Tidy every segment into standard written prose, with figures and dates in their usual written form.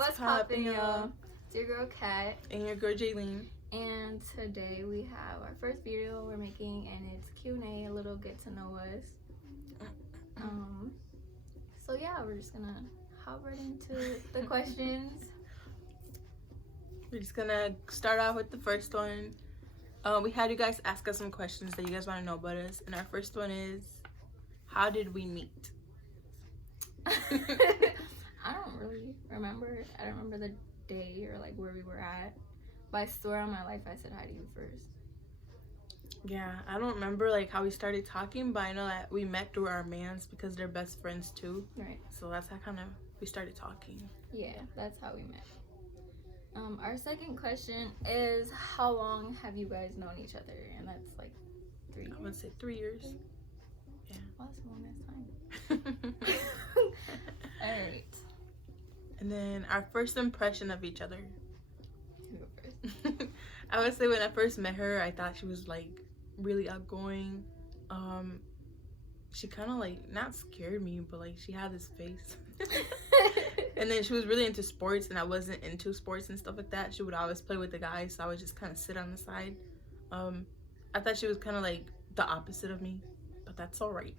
What's poppin', y'all? It's your girl Kat and your girl Jaylene. And today we have our first video we're making, and it's Q&A, a little get to know us. So yeah, we're just gonna hop right into the questions. We're just gonna start off with the first one. We had you guys ask us some questions that you guys want to know about us, and our first one is, how did we meet? I don't really remember. I don't remember the day or like where we were at, but I swear on my life I said hi to you first. Yeah, I don't remember like how we started talking, but I know that we met through our mans because they're best friends too. Right. So that's how kind of we started talking. Yeah, that's how we met. Our second question is, how long have you guys known each other? And that's like 3 years. I would say 3 years. Yeah. Well, that's a long ass time. All right. And then our first impression of each other. You go first. I would say when I first met her, I thought she was like really outgoing. She kind of like not scared me, but like she had this face. And then she was really into sports, and I wasn't into sports and stuff like that. She would always play with the guys, so I would just kind of sit on the side. I thought she was kind of like the opposite of me, but that's all right.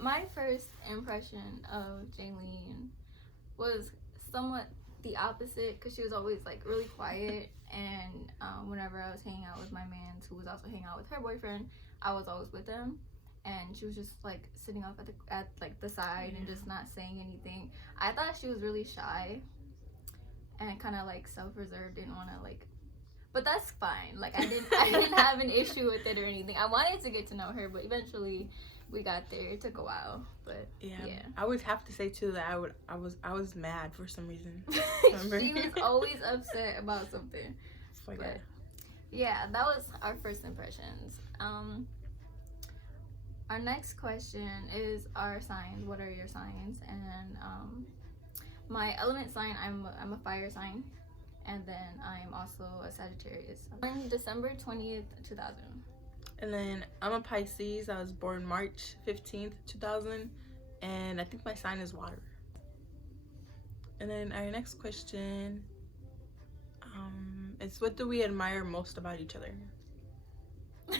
My first impression of Jaylene was somewhat the opposite, because she was always like really quiet, and whenever I was hanging out with my man, who was also hanging out with her boyfriend, I was always with them, and she was just like sitting off at like the side and just not saying anything. I thought she was really shy and kind of like self-reserved, didn't want to like, but that's fine. Like I didn't have an issue with it or anything. I wanted to get to know her, but eventually we got there. It took a while, but yeah. I would have to say too that I was mad for some reason. She was always upset about something. But yeah, that was our first impressions. Our next question is our signs. What are your signs? And my element sign, I'm a fire sign, and then I'm also a Sagittarius. I'm December 20th, 2000. And then I'm a Pisces. I was born March 15th, 2000, and I think my sign is water. And then our next question, it's, what do we admire most about each other? The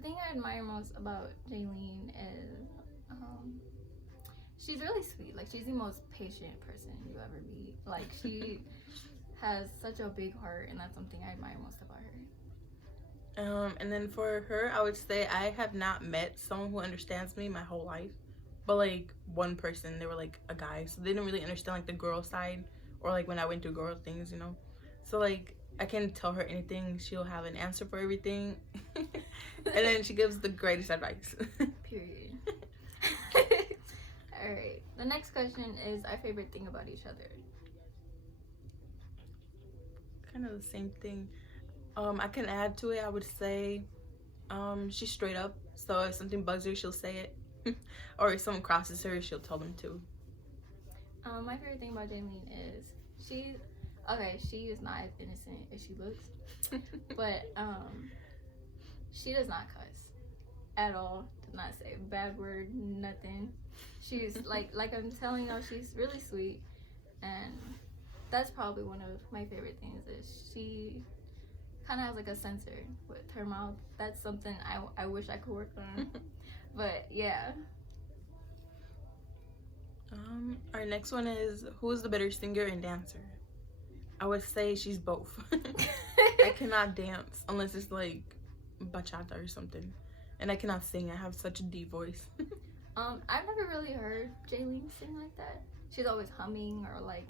thing I admire most about Jaylene is she's really sweet. Like, she's the most patient person you ever meet. Like, she has such a big heart, and that's something I admire most about her. And then for her, I would say I have not met someone who understands me my whole life, but like one person, they were like a guy, so they didn't really understand like the girl side, or like when I went through girl things, you know. So like I can tell her anything, she'll have an answer for everything. And then she gives the greatest advice. Period. All right, the next question is our favorite thing about each other. Kind of the same thing. I can add to it. I would say she's straight up, so if something bugs her, she'll say it. Or if someone crosses her, she'll tell them to. My favorite thing about Jaylene is she is not as innocent as she looks, but she does not cuss at all, does not say a bad word, nothing. She's like I'm telling you, she's really sweet, and that's probably one of my favorite things, is she kind of has like a sensor with her mouth. That's something I wish I could work on. But yeah. Our next one is, who is the better singer and dancer? I would say she's both. I cannot dance unless it's like bachata or something, and I cannot sing. I have such a deep voice. I've never really heard Jaylene sing like that. She's always humming or like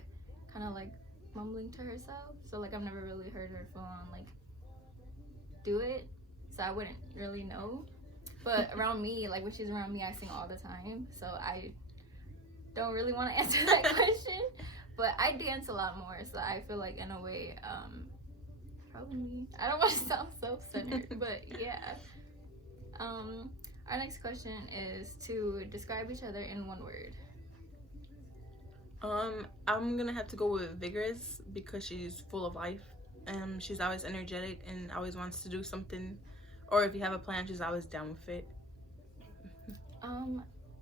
kind of like mumbling to herself, so like I've never really heard her full on like do it, so I wouldn't really know. But around me, like when she's around me, I sing all the time, so I don't really want to answer that question. But I dance a lot more, so I feel like in a way, probably me. I don't want to sound self-centered, but yeah. Our next question is to describe each other in one word. I'm gonna have to go with vigorous, because she's full of life. She's always energetic and always wants to do something, or if you have a plan, she's always down with it.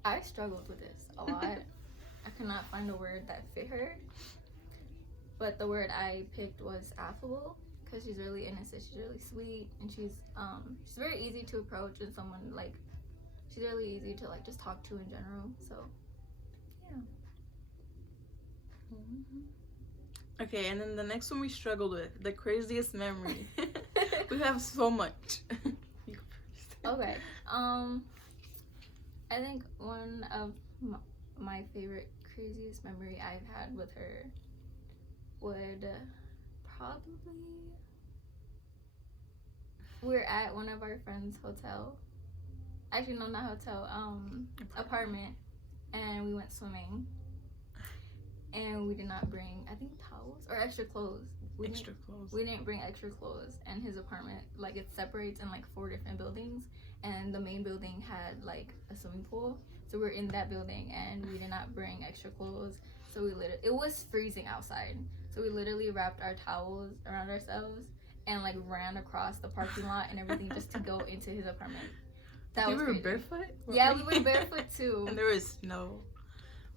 I struggled with this a lot. I could not find a word that fit her. But the word I picked was affable, because she's really innocent, she's really sweet, and she's very easy to approach, and someone like she's really easy to like just talk to in general. So yeah. Okay, and then the next one we struggled with, the craziest memory. We have so much. You go first. Okay. I think one of my favorite craziest memory I've had with her would probably, we're at one of our friends' hotel. Actually, no, not hotel. Apartment, and we went swimming. And we did not bring, I think, towels or extra clothes. We didn't bring extra clothes. And his apartment, like, it separates in like 4 different buildings. And the main building had like a swimming pool. So we were in that building, and we did not bring extra clothes. So it was freezing outside. So we literally wrapped our towels around ourselves and like ran across the parking lot and everything just to go into his apartment. That was crazy. Barefoot? Yeah, we were barefoot too. And there was snow.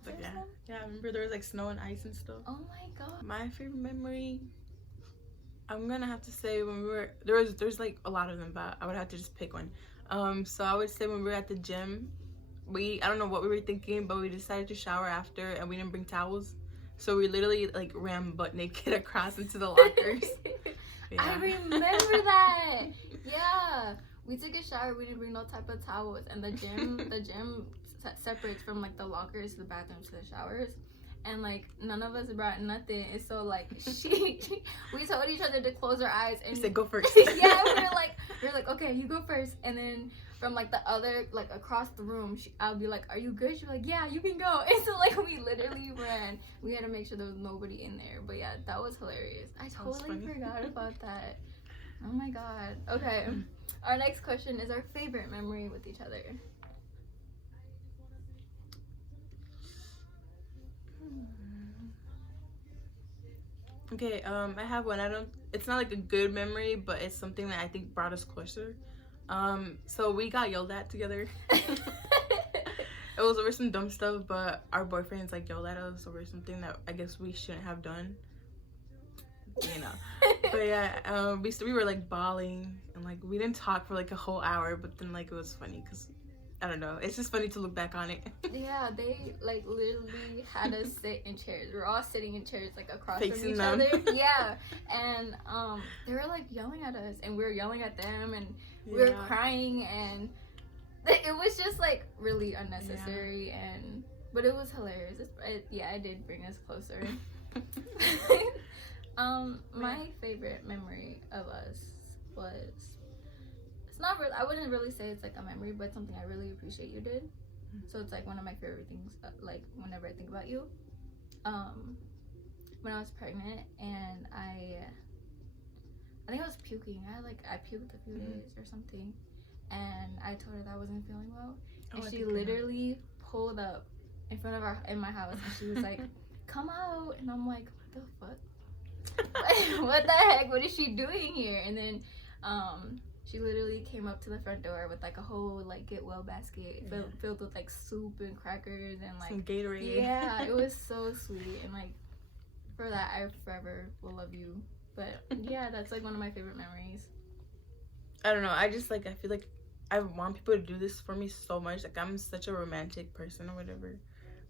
But yeah, I remember there was like snow and ice and stuff. Oh my god. My favorite memory, I'm gonna have to say when we were there's like a lot of them, but I would have to just pick one. So I would say when we were at the gym, I don't know what we were thinking, but we decided to shower after, and we didn't bring towels, so we literally like ran butt naked across into the lockers. Yeah. I remember that. Yeah, we took a shower. We didn't bring no type of towels, and the gym separates from like the lockers to the bathrooms to the showers, and like none of us brought nothing. And so like we told each other to close our eyes, and you said go first. Yeah, we were like okay, you go first, and then from like the other, like across the room, I'll be like, are you good? She's like, yeah, you can go. And so like we literally ran. We had to make sure there was nobody in there. But yeah, that was hilarious. I totally forgot about that. Oh my god. Okay, our next question is our favorite memory with each other. Okay, I have one. It's not like a good memory, but it's something that I think brought us closer. So we got yelled at together. It was over some dumb stuff, but our boyfriends like yelled at us over something that I guess we shouldn't have done. You know. But yeah, we were like bawling, and like we didn't talk for like a whole hour, but then like it was funny because I don't know, it's just funny to look back on it. Yeah, they like literally had us sit in chairs. We were all sitting in chairs like across Facing from each them. other. Yeah, and they were like yelling at us, and we were yelling at them, and we were crying, and it was just like really unnecessary. But it was hilarious. It did bring us closer. My favorite memory of us was, it's not really, I wouldn't really say it's like a memory, but something I really appreciate you did. So it's like one of my favorite things, like whenever I think about you. When I was pregnant, and I think I was puking. I puked a few days or something, and I told her that I wasn't feeling well, and she literally pulled up in front of in my house, and she was like, "Come out," and I'm like, "What the fuck? What the heck? What is she doing here?" And then she literally came up to the front door with like a whole like get well basket filled with like soup and crackers and like some Gatorade. Yeah, it was so sweet, and like for that I forever will love you. But yeah, that's like one of my favorite memories. I don't know, I just like, I feel like I want people to do this for me so much. Like I'm such a romantic person or whatever,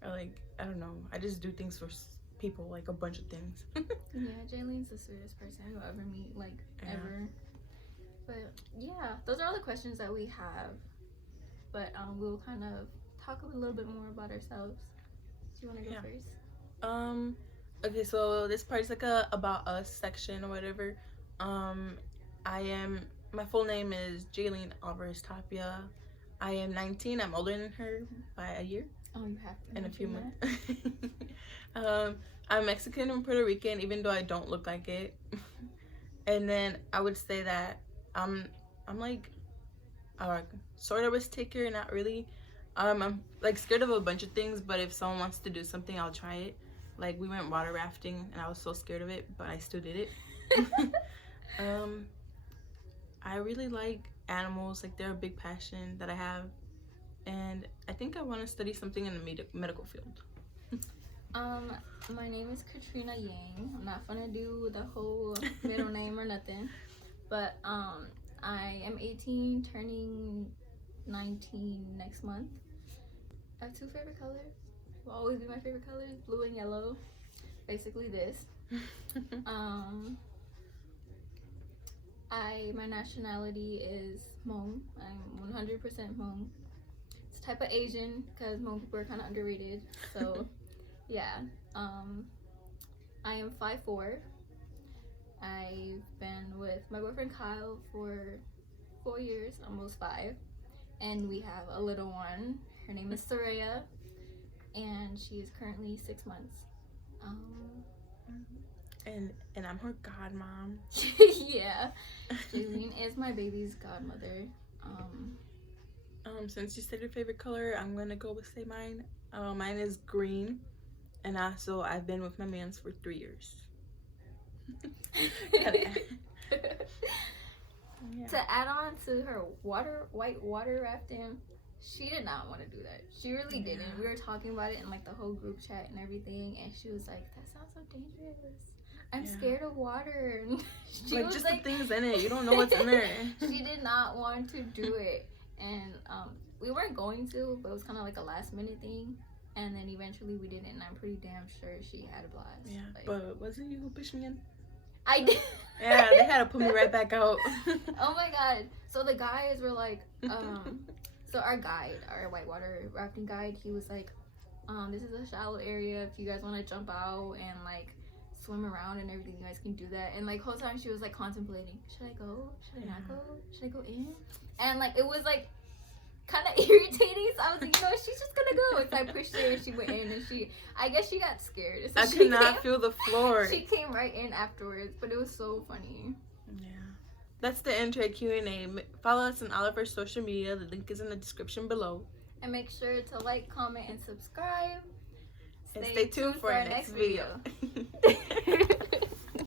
or like I don't know, I just do things for people, like a bunch of things. Yeah, Jaylene's the sweetest person you'll ever meet, like ever. But yeah, those are all the questions that we have. But we'll kind of talk a little bit more about ourselves. Do you want to go first? Okay, so this part's like a about us section or whatever. My full name is Jaylene Alvarez Tapia. I am 19. I'm older than her by a year. Oh, you have to. In a few months. I'm Mexican and Puerto Rican, even though I don't look like it. And then I would say that I'm like sort of risk taker, not really. I'm like scared of a bunch of things, but if someone wants to do something, I'll try it. Like we went water rafting, and I was so scared of it, but I still did it. I really like animals. Like they're a big passion that I have, and I think I want to study something in the medical field. My name is Katrina Yang. I'm not gonna do the whole middle name or nothing, but I am 18, turning 19 next month. I have 2 favorite colors. Will always be my favorite colors, blue and yellow. Basically this. My nationality is Hmong. I'm 100% Hmong. It's a type of Asian because Hmong people are kind of underrated. So, yeah. I am 5'4". I've been with my boyfriend Kyle for 4 years, almost 5. And we have a little one. Her name is Soraya. And she is currently 6 months. And I'm her godmom. Yeah. Jaylene is my baby's godmother. Since you said your favorite color, I'm gonna go with say mine. Mine is green, and also I've been with my man's for 3 years. Yeah. To add on to her white water rafting, she did not want to do that. She really didn't. We were talking about it in like the whole group chat and everything, and she was like, "That sounds so dangerous. I'm scared of water." She like was just like, the things in it. You don't know what's in there. She did not want to do it, and we weren't going to, but it was kind of like a last minute thing. And then eventually we did it, and I'm pretty damn sure she had a blast. Yeah, like, but was it you who pushed me in? I did. Yeah, they had to put me right back out. Oh my god. So the guys were like, so our guide, our whitewater rafting guide, he was like, this is a shallow area. If you guys want to jump out and like swim around and everything, you guys can do that. And like whole time she was like contemplating, should I go? Should I not go? Should I go in? And like it was like kind of irritating. So I was like, she's just gonna go. So I pushed her and she went in, and I guess she got scared. So I could not feel the floor. She came right in afterwards, but it was so funny. Yeah. That's the end to our Q&A. Follow us on all of our social media. The link is in the description below. And make sure to like, comment, and subscribe. And stay tuned for our next video.